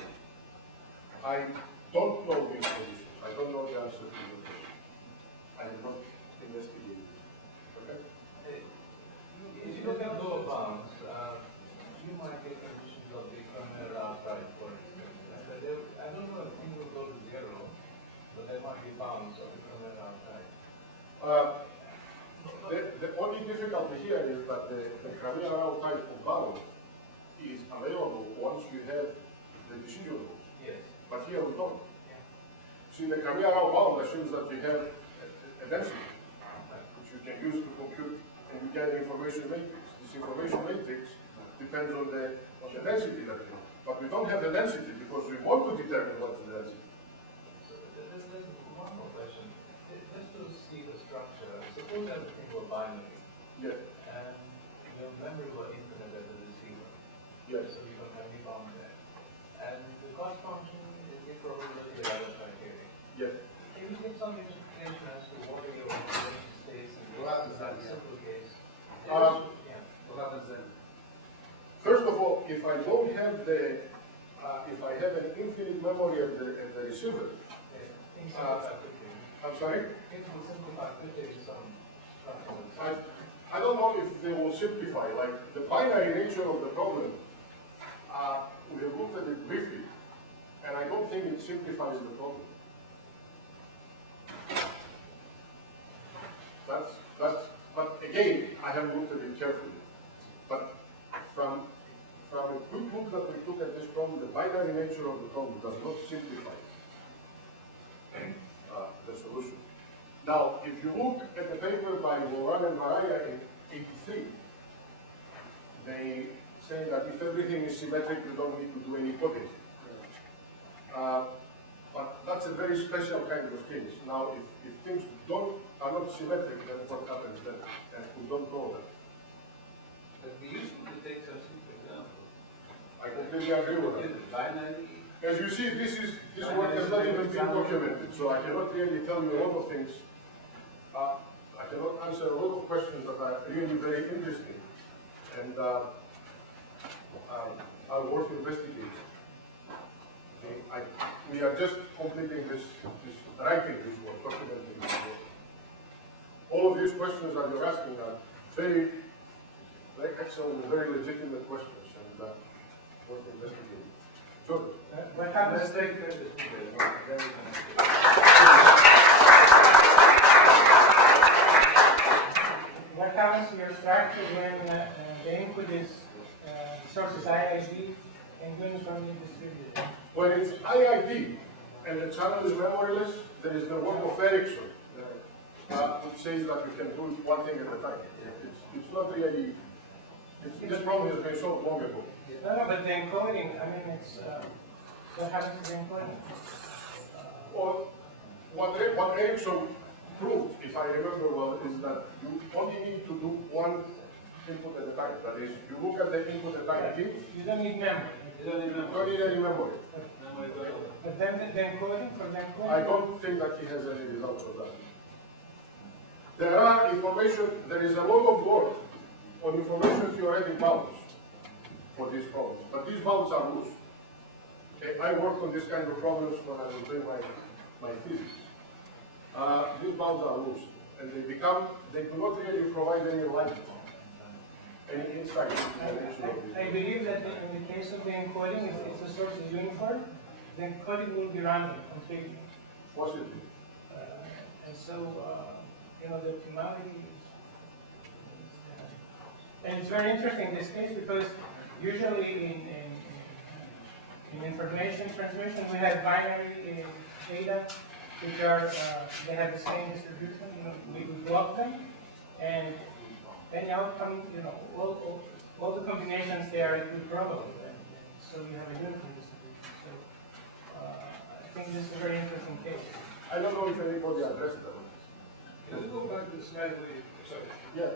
I don't know these conditions. I don't know the answer to your question. I have not investigated it. Okay? If you look at lower bounds, you might get conditions of the Kramer outside, for instance. I don't know if things will go to 0, but there might be bounds of the Kramer outside. The only difficulty here is that the Kramer type of bound is available once you have the decision rules. Yes. But here we don't. Yeah. See, the Kramer bound assumes that you have a density, which you can use to compute, and you get an information matrix. This information matrix depends on the density that you have. But we don't have the density because we want to determine what is the density. So there's one more question. Just to see the structure, suppose everything were binary. Yes. And your memory were infinite as a receiver. Yes. So you don't have any bound there. And the cost function is the probability of other criteria. Yes. Can you give some indication as to what are your range states in that simple case? What happens then? First of all, if I don't have the, if I have an infinite memory at the receiver, Things simplify quickly. I'm sorry? Things will simplify quickly in some structures. I don't know if they will simplify. Like the binary nature of the problem, we have looked at it briefly, and I don't think it simplifies the problem. But again, I have looked at it carefully. But from from a quick look that we took at this problem, the binary nature of the problem does not simplify the solution. Now, if you look at the paper by Moran and Varaya in '83, they say that if everything is symmetric, you don't need to do any coding. But that's a very special kind of case. Now, if things are not symmetric, then what happens then? And we don't know that. But we used to take some simple example. I completely agree with that. Binary. As you see, this work has not even been documented, so I cannot really tell you a lot of things. I cannot answer a lot of questions that are really very interesting, and are worth investigating. We are just completing writing this work, documenting this work. All of these questions that you're asking are very, very excellent and very legitimate questions, and worth investigating. Sure. What happens? Let's take this What happens to your structure when the input is source is IID and uniformly distributed? When it's IID and the channel is memoryless, there is the work of Erickson, which says that you can do one thing at a time. It's not really, this problem has been solved long ago. No, but the encoding, I mean, what happens to the encoding? Well, what Erickson proved, if I remember well, is that you only need to do one input at a time. That is, you look at the input at ID. You don't need memory. You don't need any memory. But then the encoding, for the encoding? I don't think that he has any results of that. There are information, there is a lot of work on information theoretic bounds for these problems, but these bounds are loose. Okay, I worked on this kind of problems when I was doing my thesis. These bounds are loose, and they do not really provide any light, any insight into the nature of these. I believe that in the case of the encoding, if the source is uniform, the encoding will be random completely. Possibly. And so, you know, the optimality is and it's very interesting in this case because usually in information transmission we have binary data which are they have the same distribution. You know, we block them, and any outcome, you know, all the combinations they are equiprobable, and so you have a uniform distribution. So I think this is a very interesting case. I don't know if anybody addressed that. Can we go back to the slide where you, sorry. Yeah.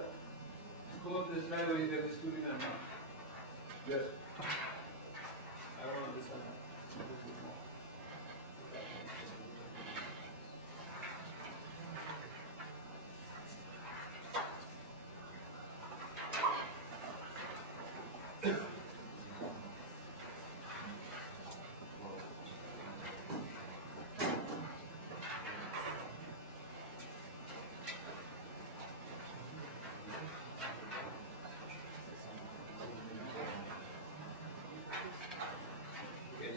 Go to the slide where you have the student and not. Yes. I don't understand.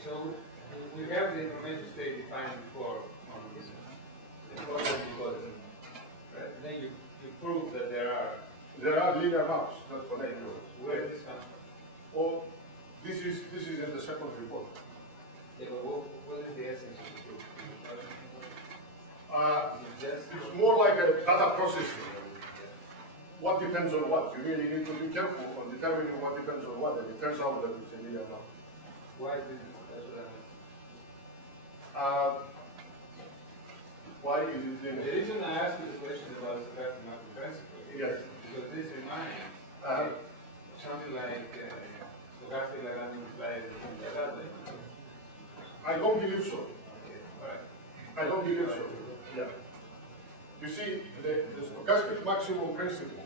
So we have the information state defined before on this encoder, right? And then you prove that there are linear maps that connect those. where this comes from. Oh, this is in the second report. Yeah, but what is the essence of the proof? It's more like a data processing. What depends on what? You really need to be careful on determining what depends on what, and it turns out that it's a linear map. Why is it? That's what I mean. Why is it linear? The reason I asked you the question about stochastic mapping principle is Yes. because this reminds something like stochastic Lagrange multiplier or something like that. I don't believe so. Okay, all right. I don't believe so. Yeah. You see, the stochastic maximum principle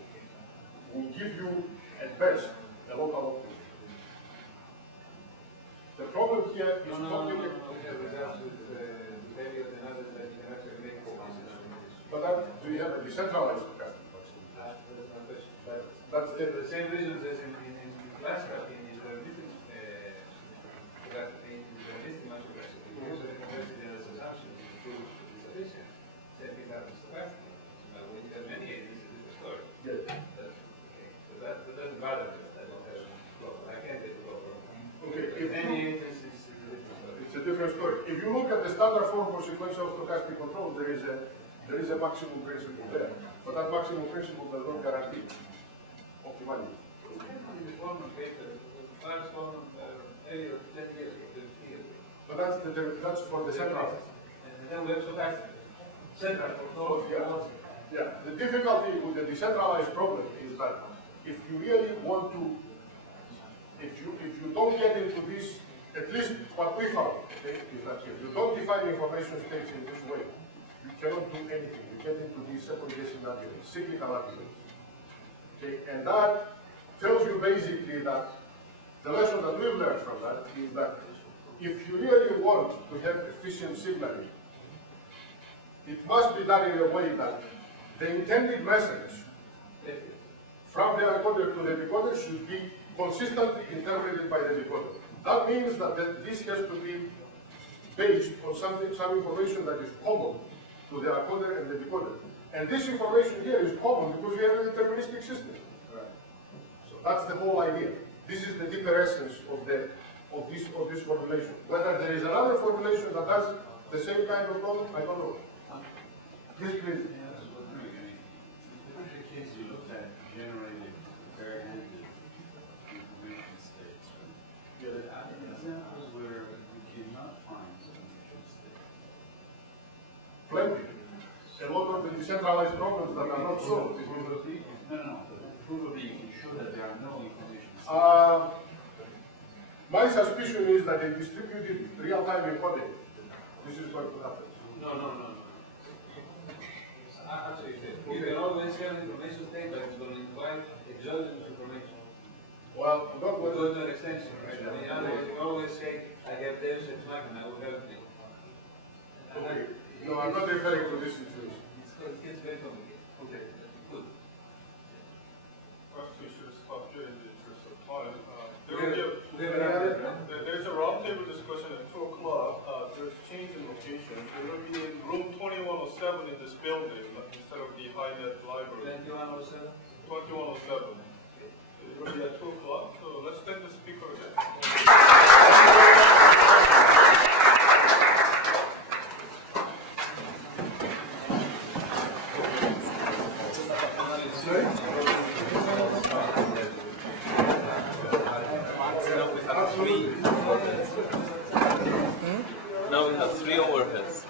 will give you, at best, a local optimum. The problem here is No. not We have results with Elliot and others that you can actually make combinations. but do you have a decentralized stochastic maximum? That's my question. That's For the same reasons as in classical, in deterministic multiplication, because of the complexity of the assumptions is proved to be sufficient. Same thing happens stochastic. When you have many agents, it's a different story. Yes. That's okay. So that doesn't bother me. I don't have any problem. I can't get the problem. if you look at the standard form for sequential stochastic control, there is a maximum principle there. But that maximum principle does not guarantee optimality. In the form of paper, the first one, area of 10 years of the field. But that's for the central. And then we have stochastic. Central control. Yeah, the difficulty with the decentralized problem is that if you really want to, if you don't get into this, at least what we found, okay, is that if you don't define information states in this way, you cannot do anything. You get into these second guessing arguments, cyclical arguments. Okay, and that tells you basically that the lesson that we've learned from that is that if you really want to have efficient signaling, it must be done in a way that the intended message from the encoder to the decoder should be consistently interpreted by the decoder. That means that this has to be based on some information that is common to the encoder and the decoder. And this information here is common because we have a deterministic system. Right. So that's the whole idea. This is the deeper essence of this formulation. Whether there is another formulation that has the same kind of problem, I don't know. Yes, please. Case you looked at generated bare-handed information states, right? Yeah. There are examples where we cannot find information states. Plenty. A lot of the decentralized problems that are not solved. Probably you can show that there are no information states. My suspicion is that a distributed real-time encoding, this is going to happen. No. Actually, you can always have information state, but it's going to imply exogenous information. Well, not We whether. go to an extension, right? I mean, otherwise, you always say, I have Deus ex machina, I will help you. Okay. No, I'm not referring to this situation. It's very complicated. Okay. Good. Perhaps we should stop here in the interest of time. There's There's a roundtable discussion at 2 o'clock. There's change in location. It will be in room 2107 in this building instead of the High-Net Library. 2107? 2107. It will be at 2 o'clock. So let's thank the speaker again. Now we have three overheads.